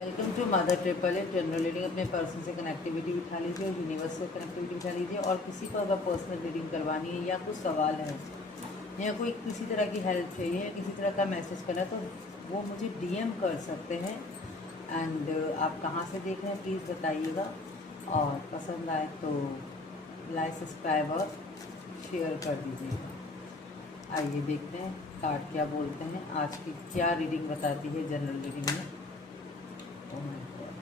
Welcome to mother triple eight general reading. अपने person से connectivity बिठा लीजिए और यूनिवर्स से कनेक्टिविटी बिठा लीजिए। और किसी को अगर पर्सनल रीडिंग करवानी है या कुछ सवाल है या कोई किसी तरह की हेल्प चाहिए या किसी तरह का मैसेज करना है तो वो मुझे डीएम कर सकते हैं। एंड आप कहाँ से देख रहे हैं प्लीज़ बताइएगा। और पसंद आए तो लाइक सब्सक्राइब और शेयर कर दीजिएगा। आइए देखते हैं कार्ड क्या बोलते हैं, आज की क्या रीडिंग बताती है जनरल रीडिंग में। Oh my God.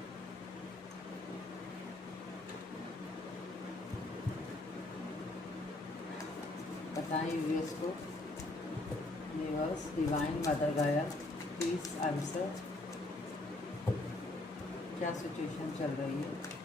बताएं यूनिवर्स को, यूनिवर्स डिवाइन मदर गाया प्लीज आंसर, क्या सिचुएशन चल रही है।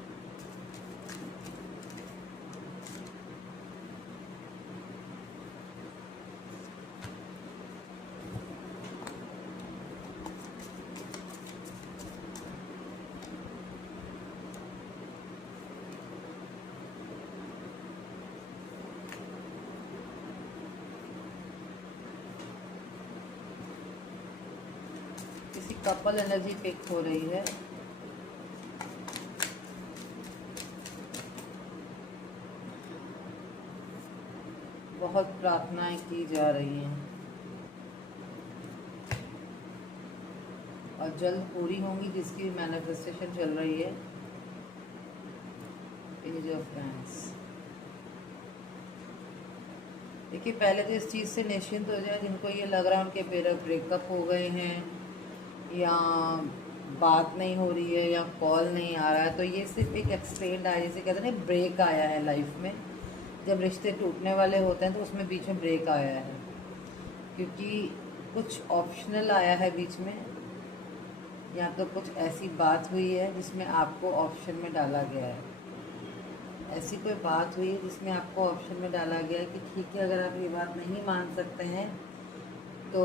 किसी कपल एनर्जी पिक हो रही है। बहुत प्रार्थनाएं की जा रही हैं और जल्द पूरी होंगी, जिसकी मैनिफेस्टेशन चल रही है। Page of friends. देखिए, पहले तो इस चीज़ से निश्चिंत हो जाए जिनको ये लग रहा है उनके ब्रेकअप हो गए हैं या बात नहीं हो रही है या कॉल नहीं आ रहा है, तो ये सिर्फ एक एक्सटेंड आया, जैसे कहते हैं ना ब्रेक आया है लाइफ में। जब रिश्ते टूटने वाले होते हैं तो उसमें बीच में ब्रेक आया है, क्योंकि कुछ ऑप्शनल आया है बीच में, या तो कुछ ऐसी बात हुई है जिसमें आपको ऑप्शन में डाला गया है। ऐसी कोई बात हुई है जिसमें आपको ऑप्शन में डाला गया है कि ठीक है, अगर आप ये बात नहीं मान सकते हैं तो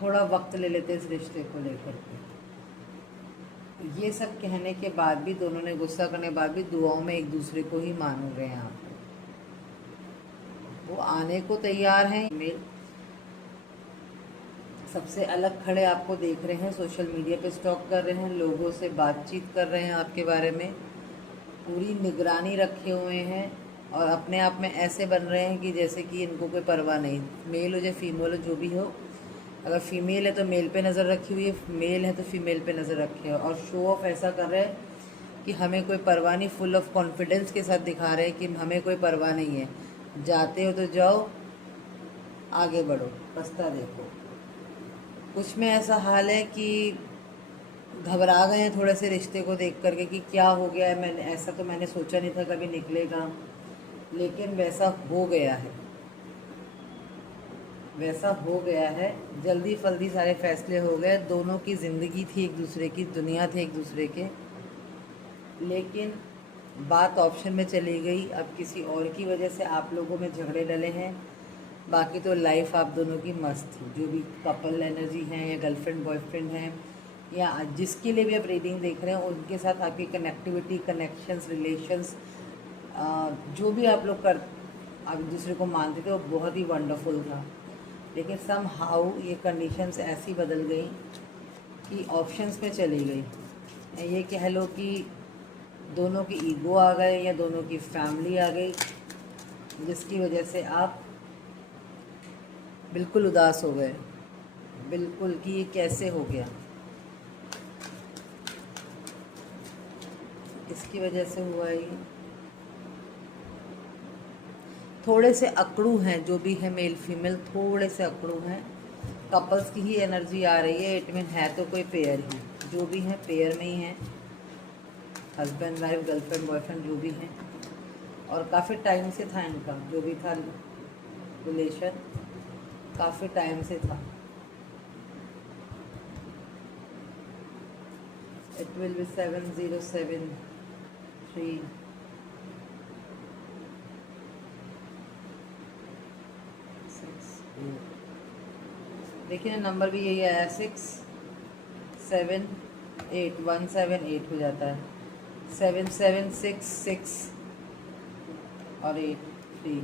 थोड़ा वक्त ले लेते हैं इस रिश्ते को लेकर के। ये सब कहने के बाद भी, दोनों ने गुस्सा करने के बाद भी दुआओं में एक दूसरे को ही मान रहे हैं आप। वो आने को तैयार हैं। मेल सबसे अलग खड़े आपको देख रहे हैं, सोशल मीडिया पे स्टॉक कर रहे हैं, लोगों से बातचीत कर रहे हैं आपके बारे में, पूरी निगरानी रखे हुए हैं और अपने आप में ऐसे बन रहे हैं कि जैसे कि इनको कोई परवाह नहीं। मेल हो या फीमेल हो, जो भी हो, अगर फीमेल है तो मेल पे नज़र रखी हुई है, मेल है तो फीमेल पे नज़र रखे है, और शो ऑफ ऐसा कर रहे हैं कि हमें कोई परवाह नहीं। फुल ऑफ कॉन्फिडेंस के साथ दिखा रहे हैं कि हमें कोई परवाह नहीं है। जाते हो तो जाओ, आगे बढ़ो, रास्ता देखो। कुछ में ऐसा हाल है कि घबरा गए हैं थोड़े से रिश्ते को देख करके कि क्या हो गया है, मैंने ऐसा तो मैंने सोचा नहीं था कभी निकलेगा, लेकिन वैसा हो गया है, वैसा हो गया है। जल्दी फल्दी सारे फैसले हो गए। दोनों की ज़िंदगी थी एक दूसरे की, दुनिया थे एक दूसरे के, लेकिन बात ऑप्शन में चली गई। अब किसी और की वजह से आप लोगों में झगड़े डले हैं, बाकी तो लाइफ आप दोनों की मस्त थी। जो भी कपल एनर्जी हैं या गर्लफ्रेंड बॉयफ्रेंड हैं या जिसके लिए भी आप रीडिंग देख रहे हैं, उनके साथ आपकी कनेक्टिविटी, कनेक्शंस, रिलेशंस, जो भी आप लोग आप एक दूसरे को मानते थे, वो बहुत ही वंडरफुल था। लेकिन सम हाउ ये कंडीशंस ऐसी बदल गई कि ऑप्शंस पे चली गई। ये कह लो कि दोनों की ईगो आ गए या दोनों की फैमिली आ गई, जिसकी वजह से आप बिल्कुल उदास हो गए, बिल्कुल कि ये कैसे हो गया। इसकी वजह से हुआ ये। थोड़े से अकड़ू हैं जो भी है, मेल फीमेल थोड़े से अकड़ू हैं। कपल्स की ही एनर्जी आ रही है। इट मीन है तो कोई पेयर ही, जो भी है पेयर में ही है, हस्बैंड वाइफ, गर्लफ्रेंड बॉयफ्रेंड, जो भी है। और काफ़ी टाइम से था इनका, जो भी था रिलेशन, काफ़ी टाइम से था। It will be 7073। देखिए ना, नंबर भी यही आया, 678, 178 हो जाता है, 7766 और 83,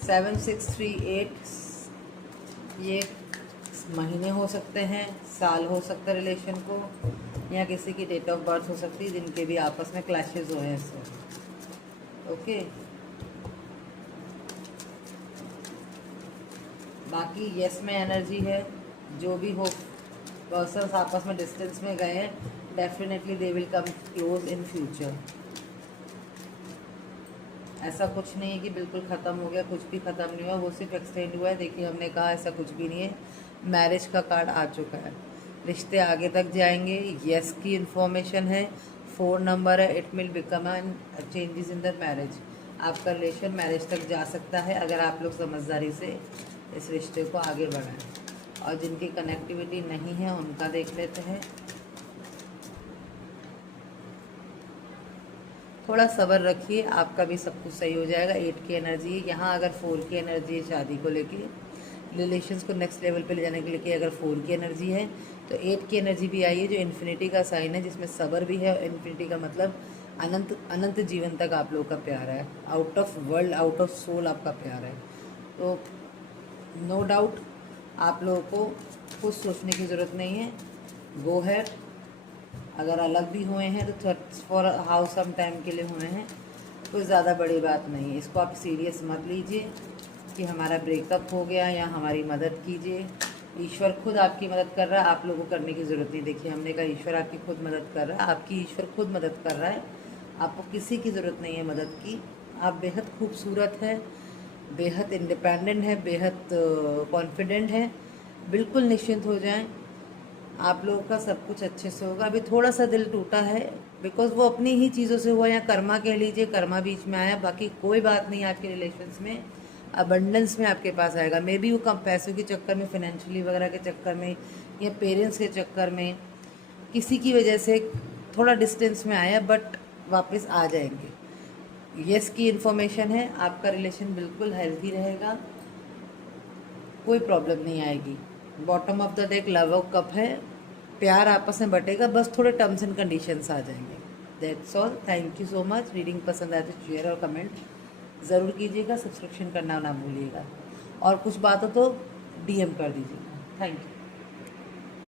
7638, ये महीने हो सकते हैं, साल हो सकता है रिलेशन को, या किसी की डेट ऑफ बर्थ हो सकती है जिनके भी आपस में क्लैशेज हुए हैं इससे। ओके, बाकी यस में एनर्जी है। जो भी हो पर्सन्स आपस में डिस्टेंस में गए हैं, definitely they will come close in future. ऐसा कुछ नहीं है कि बिल्कुल ख़त्म हो गया, कुछ भी ख़त्म नहीं हुआ, वो सिर्फ एक्सटेंड हुआ है। देखिए हमने कहा ऐसा कुछ भी नहीं है, मैरिज का कार्ड आ चुका है, रिश्ते आगे तक जाएंगे, यस की इन्फॉर्मेशन है, 4 नंबर है, it will become an changes in the marriage. आपका रिलेशन मैरिज तक जा सकता है अगर आप लोग समझदारी से इस रिश्ते को आगे बढ़ाएं। और जिनकी कनेक्टिविटी नहीं है उनका देख लेते हैं। थोड़ा सब्र रखिए, आपका भी सब कुछ सही हो जाएगा। 8 की एनर्जी है यहाँ, अगर 4 की एनर्जी है शादी को लेके, रिलेशंस को नेक्स्ट लेवल पे ले जाने के लिए, अगर 4 की एनर्जी है तो 8 की एनर्जी भी आई है जो इन्फिनिटी का साइन है, जिसमें सब्र भी है। और इन्फिनिटी का मतलब अनंत अनंत जीवन तक आप लोग का प्यार है, out of world, out of soul आपका प्यार है। तो नो डाउट आप लोगों को कुछ सोचने की ज़रूरत नहीं है, गो हैड। अगर अलग भी हुए हैं तो फॉर हाउ सम टाइम के लिए हुए हैं, कोई ज़्यादा बड़ी बात नहीं है। इसको आप सीरियस मत लीजिए कि हमारा ब्रेकअप हो गया या हमारी मदद कीजिए। ईश्वर खुद आपकी मदद कर रहा है, आप लोगों को करने की ज़रूरत नहीं। देखिए हमने कहा ईश्वर आपकी खुद मदद कर रहा है, आपकी ईश्वर खुद मदद कर रहा है, आपको किसी की ज़रूरत नहीं है मदद की। आप बेहद खूबसूरत है, बेहद इंडिपेंडेंट है, बेहद कॉन्फिडेंट है। बिल्कुल निश्चिंत हो जाएं, आप लोगों का सब कुछ अच्छे से होगा। अभी थोड़ा सा दिल टूटा है बिकॉज वो अपनी ही चीज़ों से हुआ, या कर्मा कह लीजिए, कर्मा बीच में आया। बाकी कोई बात नहीं, आपके रिलेशंस में अबंडेंस में आपके पास आएगा। मे बी वो कम पैसों के चक्कर में, फाइनेंशियली वगैरह के चक्कर में, या पेरेंट्स के चक्कर में, किसी की वजह से थोड़ा डिस्टेंस में आया, बट वापस आ जाएंगे। यस की इन्फॉर्मेशन है, आपका रिलेशन बिल्कुल हेल्थी रहेगा, कोई प्रॉब्लम नहीं आएगी। Bottom of the deck love cup है, प्यार आपस में बटेगा, बस थोड़े टर्म्स एंड कंडीशंस आ जाएंगे। That's all, thank you so much. Reading पसंद आए तो शेयर और कमेंट ज़रूर कीजिएगा, सब्सक्रिप्शन करना ना भूलिएगा, और कुछ बात हो तो DM कर दीजिएगा। Thank you.